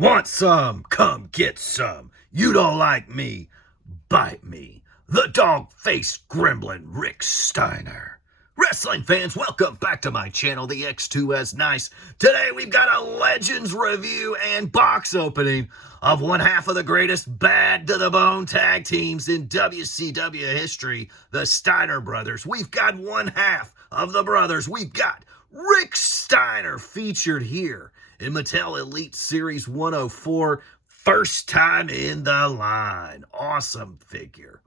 Want some? Come get some. You don't like me? Bite me. The dog-faced gremlin Rick Steiner. Wrestling fans, welcome back to my channel, the X2S Nice. Today we've got a Legends review and box opening of one half of the greatest bad to the bone tag teams in WCW history, the Steiner brothers. We've got one half of the brothers. We've got Rick Steiner featured here in Mattel Elite Series 104, first time in the line. Awesome figure.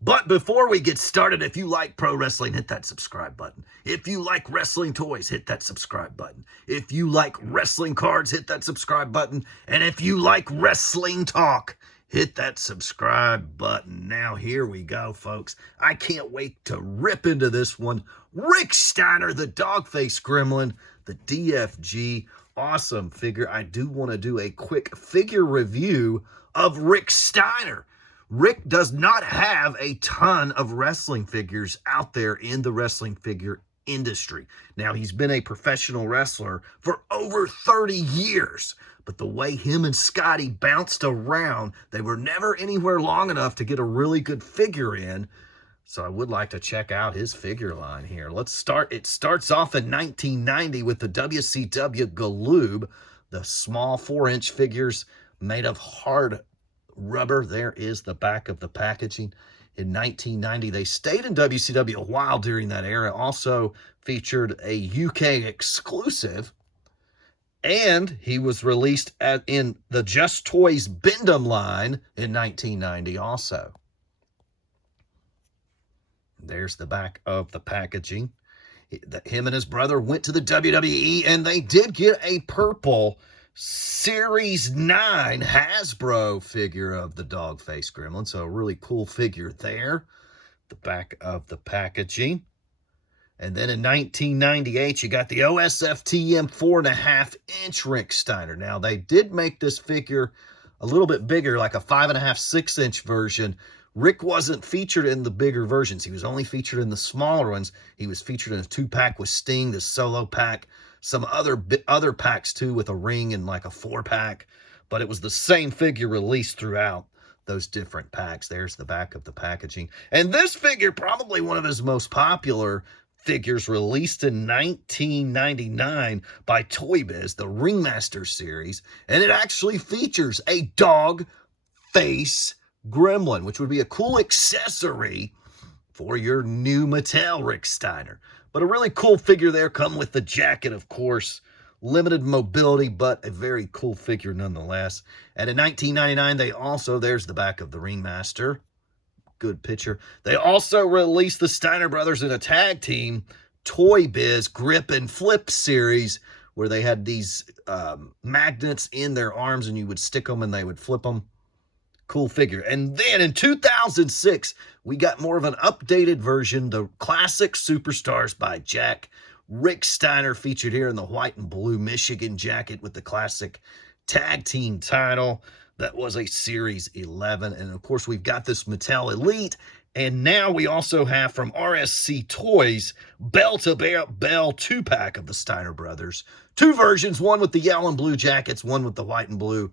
But before we get started, if you like pro wrestling, hit that subscribe button. If you like wrestling toys, hit that subscribe button. If you like wrestling cards, hit that subscribe button. And if you like wrestling talk, hit that subscribe button. Now, here we go, folks. I can't wait to rip into this one. Rick Steiner, the dog-faced gremlin, the DFG. Awesome figure. I do want to do a quick figure review of Rick Steiner. Rick does not have a ton of wrestling figures out there in the wrestling figure industry. Now, he's been a professional wrestler for over 30 years, but the way him and Scotty bounced around, they were never anywhere long enough to get a really good figure in. So I would like to check out his figure line here. Let's start. It starts off in 1990 with the WCW Galoob, the small 4-inch figures made of hard rubber. There is the back of the packaging. In 1990, they stayed in WCW a while during that era. Also featured a UK exclusive, and he was released in the Just Toys Bend-Em line in 1990 also. There's the back of the packaging. Him and his brother went to the WWE, and they did get a purple Series 9 Hasbro figure of the dog-faced gremlin. So a really cool figure there. The back of the packaging. And then in 1998, you got the OSFTM 4.5-inch Rick Steiner. Now, they did make this figure a little bit bigger, like a 5.5, 6-inch version. Rick wasn't featured in the bigger versions. He was only featured in the smaller ones. He was featured in a 2-pack with Sting, the solo pack, some other packs too with a ring and like a 4-pack. But it was the same figure released throughout those different packs. There's the back of the packaging. And this figure, probably one of his most popular figures, released in 1999 by Toy Biz, the Ringmaster series. And it actually features a dog face gremlin, which would be a cool accessory for your new Mattel Rick Steiner. But a really cool figure there, come with the jacket, of course. Limited mobility, but a very cool figure nonetheless. And in 1999, there's the back of the Ringmaster. Good picture. They also released the Steiner brothers in a tag team, Toy Biz Grip and Flip series, where they had these magnets in their arms and you would stick them and they would flip them. Cool figure. And then in 2006, we got more of an updated version, the Classic Superstars by Jack. Rick Steiner featured here in the white and blue Michigan jacket with the classic tag team title. That was a Series 11. And of course, we've got this Mattel Elite. And now we also have from RSC Toys, Bell to Bell 2-pack of the Steiner brothers. 2 versions, one with the yellow and blue jackets, one with the white and blue.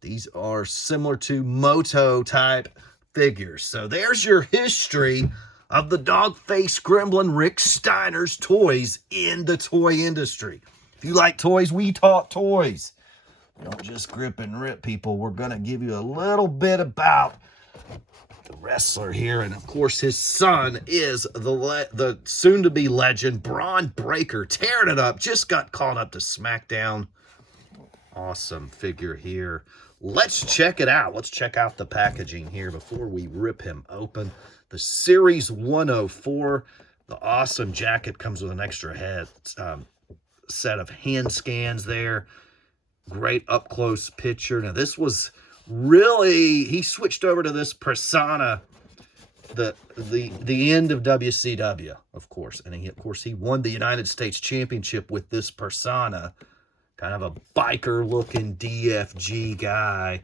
These are similar to Moto-type figures. So there's your history of the dog-faced gremlin Rick Steiner's toys in the toy industry. If you like toys, we talk toys. We don't just grip and rip, people. We're going to give you a little bit about the wrestler here. And, of course, his son is the soon-to-be legend, Braun Breaker, tearing it up. Just got called up to SmackDown. Awesome figure here. Let's check it out. Let's check out the packaging here before we rip him open. The Series 104, the awesome jacket comes with an extra set of hand scans there. Great up-close picture. Now, this was really, he switched over to this persona, the end of WCW, of course. And he won the United States Championship with this persona. Kind of a biker-looking DFG guy.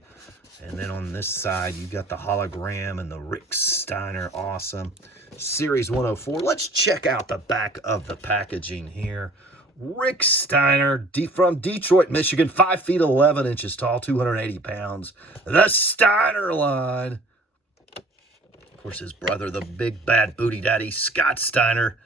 And then on this side, you've got the hologram and the Rick Steiner. Awesome. Series 104. Let's check out the back of the packaging here. Rick Steiner from Detroit, Michigan, 5 feet 11 inches tall, 280 pounds. The Steiner line. Of course, his brother, the big bad booty daddy, Scott Steiner.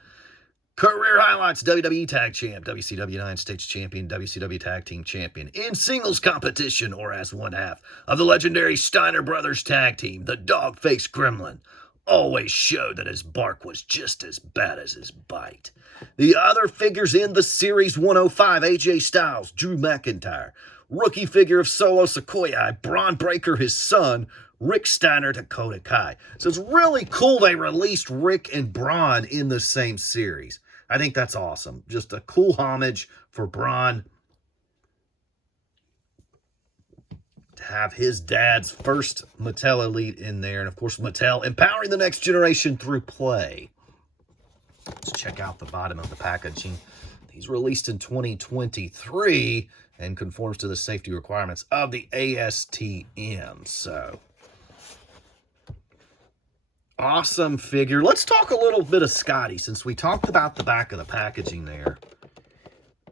Career highlights: WWE Tag Champ, WCW United States Champion, WCW Tag Team Champion. In singles competition, or as one half of the legendary Steiner Brothers Tag Team, the dog-faced gremlin always showed that his bark was just as bad as his bite. The other figures in the Series 105, AJ Styles, Drew McIntyre. Rookie figure of Solo Sikoa, Braun Breaker, his son, Rick Steiner, Dakota Kai. So it's really cool they released Rick and Braun in the same series. I think that's awesome. Just a cool homage for Braun to have his dad's first Mattel Elite in there. And, of course, Mattel empowering the next generation through play. Let's check out the bottom of the packaging. He's released in 2023 and conforms to the safety requirements of the ASTM. So, awesome figure. Let's talk a little bit of Scotty, since we talked about the back of the packaging there.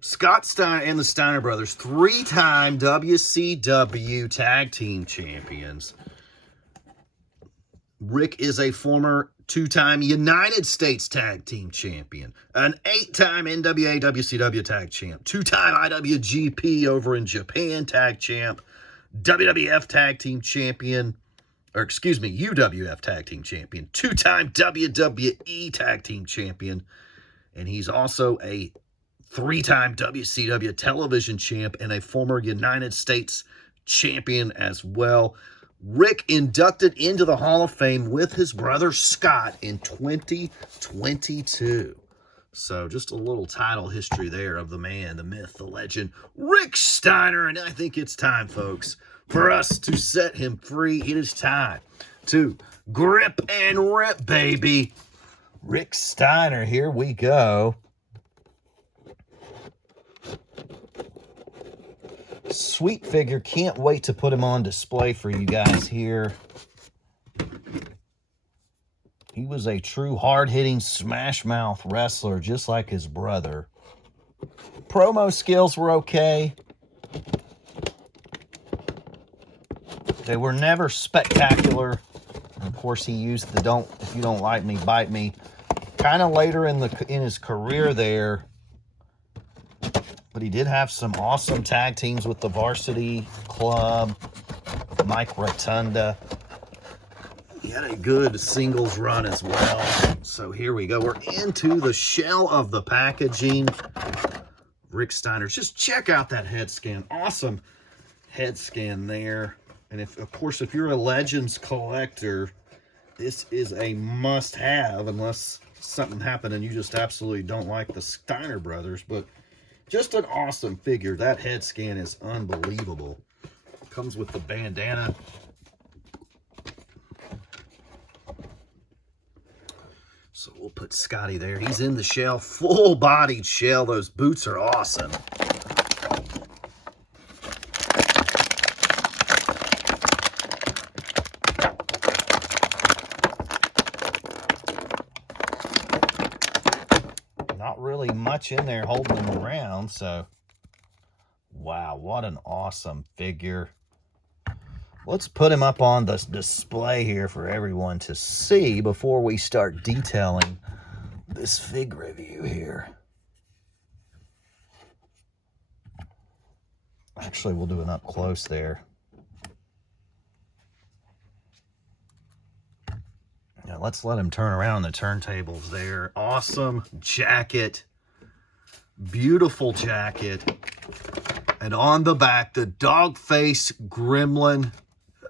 Scott Steiner and the Steiner Brothers, 3-time WCW Tag Team Champions. Rick is a former 2-time United States Tag Team Champion, an 8-time NWA WCW Tag Champ, 2-time IWGP over in Japan Tag Champ, WWF Tag Team Champion, UWF Tag Team Champion, 2-time WWE Tag Team Champion, and he's also a 3-time WCW Television Champ and a former United States Champion as well. Rick inducted into the Hall of Fame with his brother Scott in 2022. So just a little title history there of the man, the myth, the legend, Rick Steiner. And I think it's time, folks, for us to set him free. It is time to grip and rip, baby. Rick Steiner, here we go. Sweet figure. Can't wait to put him on display for you guys here. He was a true hard-hitting smash mouth wrestler, just like his brother. Promo skills were okay. They were never spectacular. And of course, he used the if you don't like me, bite me. Kind of later in his career there. But he did have some awesome tag teams with the Varsity Club, Mike Rotunda. He had a good singles run as well. So here we go. We're into the shell of the packaging. Rick Steiner. Just check out that head scan. Awesome head scan there. And of course, if you're a Legends collector, this is a must-have unless something happened and you just absolutely don't like the Steiner Brothers. But just an awesome figure. That head scan is unbelievable. Comes with the bandana. So we'll put Scotty there. He's in the shell. Full-bodied shell. Those boots are awesome. Not really much in there holding him around, so wow, what an awesome figure. Let's put him up on the display here for everyone to see before we start detailing this fig review here. Actually, we'll do an up close there. Now, let's let him turn around the turntables there. Awesome jacket. Beautiful jacket. And on the back, the dog face gremlin.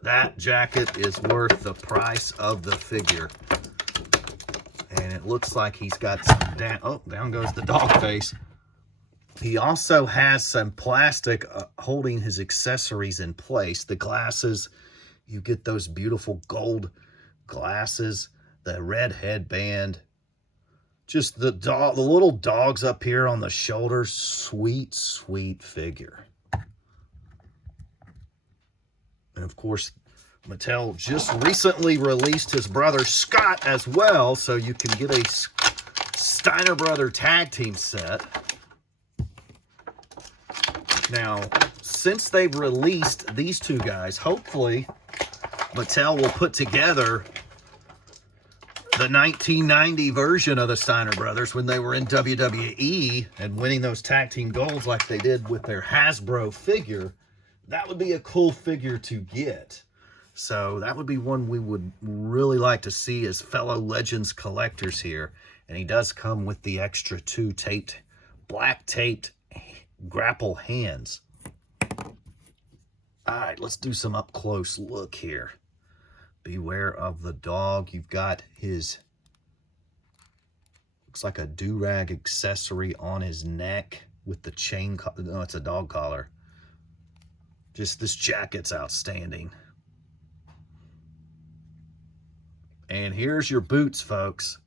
That jacket is worth the price of the figure. And it looks like he's got some down goes the dog face. He also has some plastic holding his accessories in place. The glasses, you get those beautiful gold glasses, the red headband, just the little dogs up here on the shoulders. Sweet, sweet figure. And of course, Mattel just recently released his brother Scott as well, so you can get a Steiner Brother tag team set. Now, since they've released these two guys, hopefully Mattel will put together the 1990 version of the Steiner brothers when they were in WWE and winning those tag team golds like they did with their Hasbro figure. That would be a cool figure to get. So that would be one we would really like to see as fellow Legends collectors here. And he does come with the extra 2 taped, black taped grapple hands. All right, let's do some up close look here. Beware of the dog. You've got his, looks like a do-rag accessory on his neck with the chain. No, it's a dog collar. Just this jacket's outstanding. And here's your boots, folks.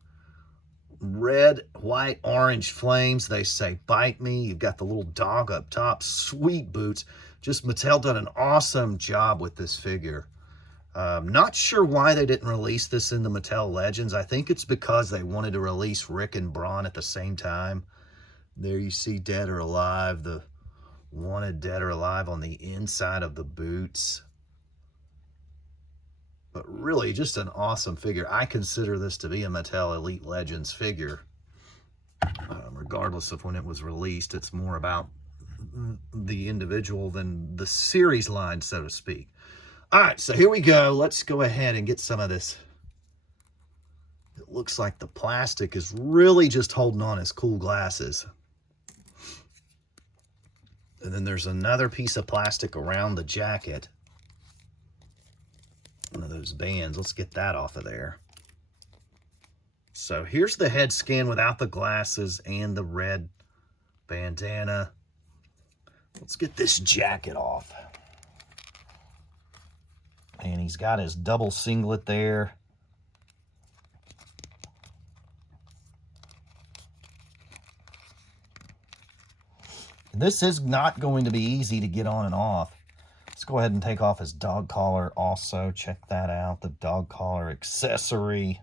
Red, white, orange flames. They say, bite me. You've got the little dog up top. Sweet boots. Just Mattel done an awesome job with this figure. Not sure why they didn't release this in the Mattel Legends. I think it's because they wanted to release Rick and Braun at the same time. There you see Dead or Alive, the wanted Dead or Alive on the inside of the boots. But really, just an awesome figure. I consider this to be a Mattel Elite Legends figure. Regardless of when it was released, it's more about the individual than the series line, so to speak. All right, so here we go. Let's go ahead and get some of this. It looks like the plastic is really just holding on his cool glasses. And then there's another piece of plastic around the jacket. One of those bands. Let's get that off of there. So here's the head scan without the glasses and the red bandana. Let's get this jacket off. And he's got his double singlet there. This is not going to be easy to get on and off. Let's go ahead and take off his dog collar also. Check that out, the dog collar accessory.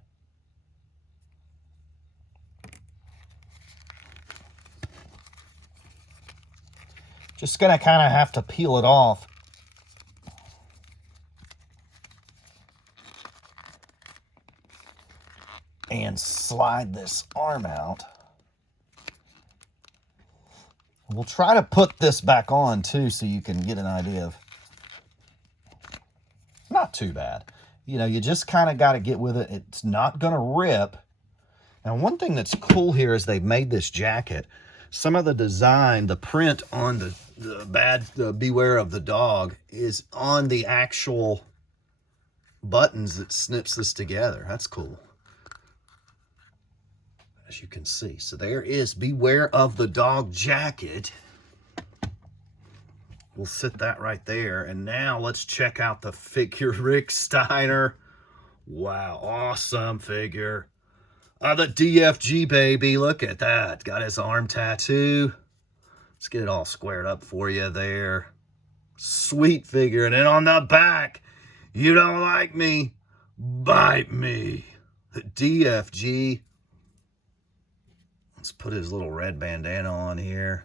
Just gonna kind of have to peel it off. And slide this arm out. We'll try to put this back on too so you can get an idea of. Not too bad. You know, you just kind of got to get with it. It's not going to rip. Now, one thing that's cool here is they've made this jacket. Some of the design, the print on the Beware of the Dog is on the actual buttons that snips this together. That's cool. As you can see. So there is Beware of the Dog jacket. We'll sit that right there. And now let's check out the figure. Rick Steiner. Wow, awesome figure. The DFG baby. Look at that. Got his arm tattoo. Let's get it all squared up for you there. Sweet figure. And then on the back, you don't like me, bite me. The DFG. Let's put his little red bandana on here.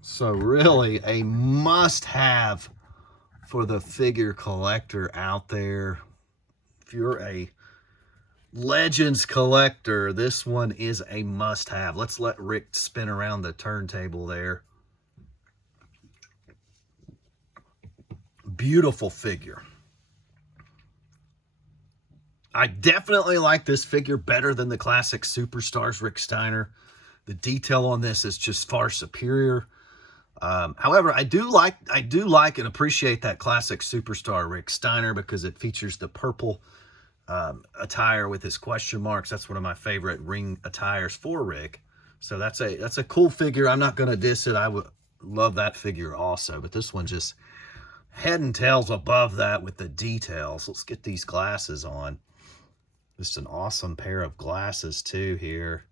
So really a must-have for the figure collector out there. If you're a Legends collector, this one is a must-have. Let's let Rick spin around the turntable there. Beautiful figure. I definitely like this figure better than the classic Superstars Rick Steiner. The detail on this is just far superior. However, I do like and appreciate that classic Superstar Rick Steiner because it features the purple attire with his question marks. That's one of my favorite ring attires for Rick. So that's a cool figure. I'm not going to diss it. I would love that figure also, but this one just head and tails above that with the details. Let's get these glasses on. Just an awesome pair of glasses too here.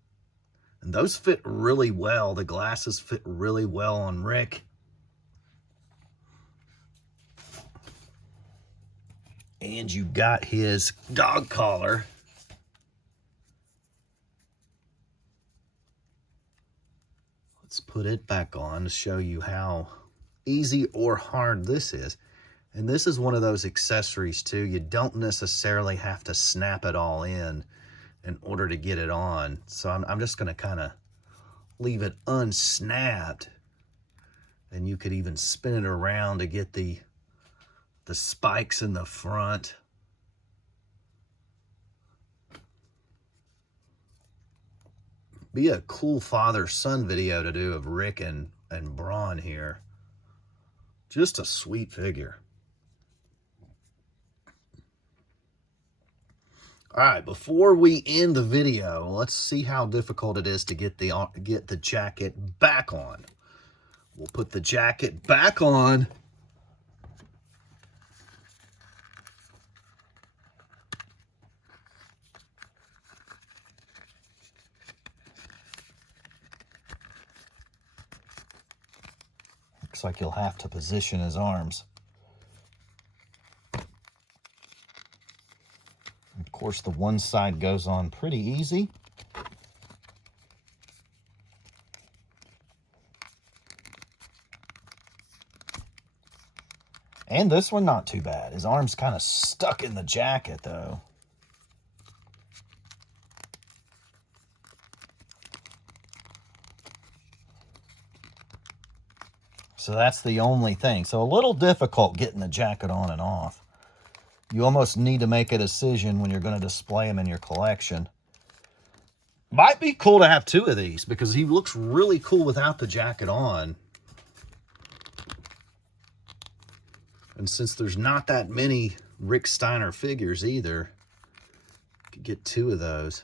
And those fit really well. The glasses fit really well on Rick. And you got his dog collar. Let's put it back on to show you how easy or hard this is. And this is one of those accessories too. You don't necessarily have to snap it all in order to get it on. So I'm just going to kind of leave it unsnapped. And you could even spin it around to get the spikes in the front. Be a cool father-son video to do of Rick and Braun here. Just a sweet figure. All right, before we end the video, let's see how difficult it is to get the jacket back on. We'll put the jacket back on. Looks like you'll have to position his arms. Of course, the one side goes on pretty easy. And this one, not too bad. His arm's kind of stuck in the jacket, though. So that's the only thing. So a little difficult getting the jacket on and off. You almost need to make a decision when you're going to display them in your collection. Might be cool to have two of these because he looks really cool without the jacket on. And since there's not that many Rick Steiner figures either, you could get two of those.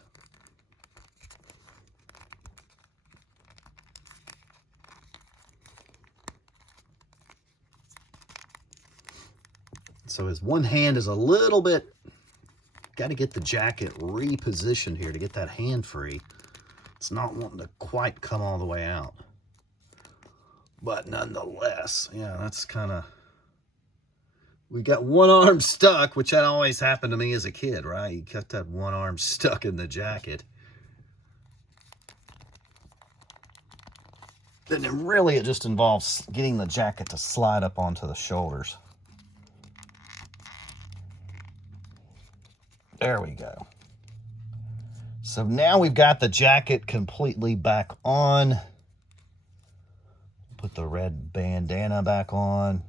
So his one hand is a little bit, got to get the jacket repositioned here to get that hand free. It's not wanting to quite come all the way out. But nonetheless, yeah, that's kind of, we got one arm stuck, which that always happened to me as a kid, right? You got that one arm stuck in the jacket. Then really it just involves getting the jacket to slide up onto the shoulders. There we go. So now we've got the jacket completely back on. Put the red bandana back on.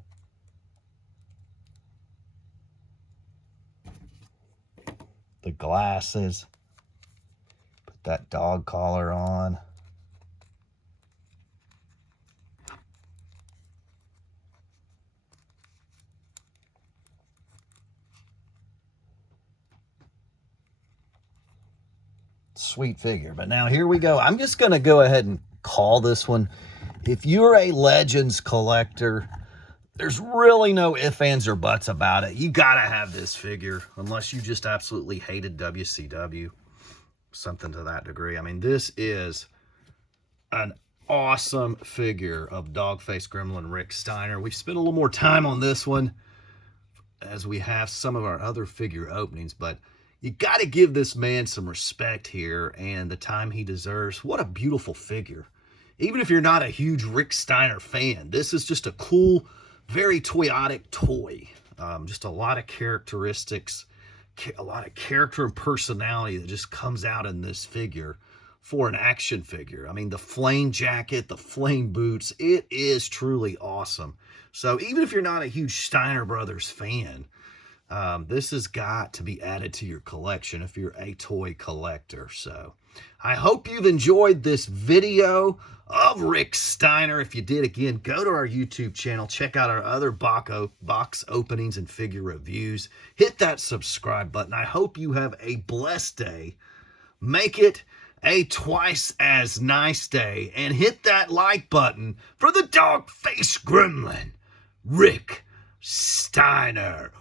The glasses. Put that dog collar on. Sweet figure. But now here we go. I'm just going to go ahead and call this one. If you're a Legends collector, there's really no ifs, ands, or buts about it. You got to have this figure unless you just absolutely hated WCW. Something to that degree. I mean, this is an awesome figure of Dogface Gremlin Rick Steiner. We've spent a little more time on this one as we have some of our other figure openings, but you got to give this man some respect here and the time he deserves. What a beautiful figure. Even if you're not a huge Rick Steiner fan, this is just a cool, very toyotic toy. Just a lot of characteristics, a lot of character and personality that just comes out in this figure for an action figure. I mean, the flame jacket, the flame boots, it is truly awesome. So even if you're not a huge Steiner Brothers fan, this has got to be added to your collection if you're a toy collector. So I hope you've enjoyed this video of Rick Steiner. If you did, again, go to our YouTube channel, check out our other box openings and figure reviews. Hit that subscribe button. I hope you have a blessed day. Make it a twice as nice day. And hit that like button for the Dogface Gremlin, Rick Steiner.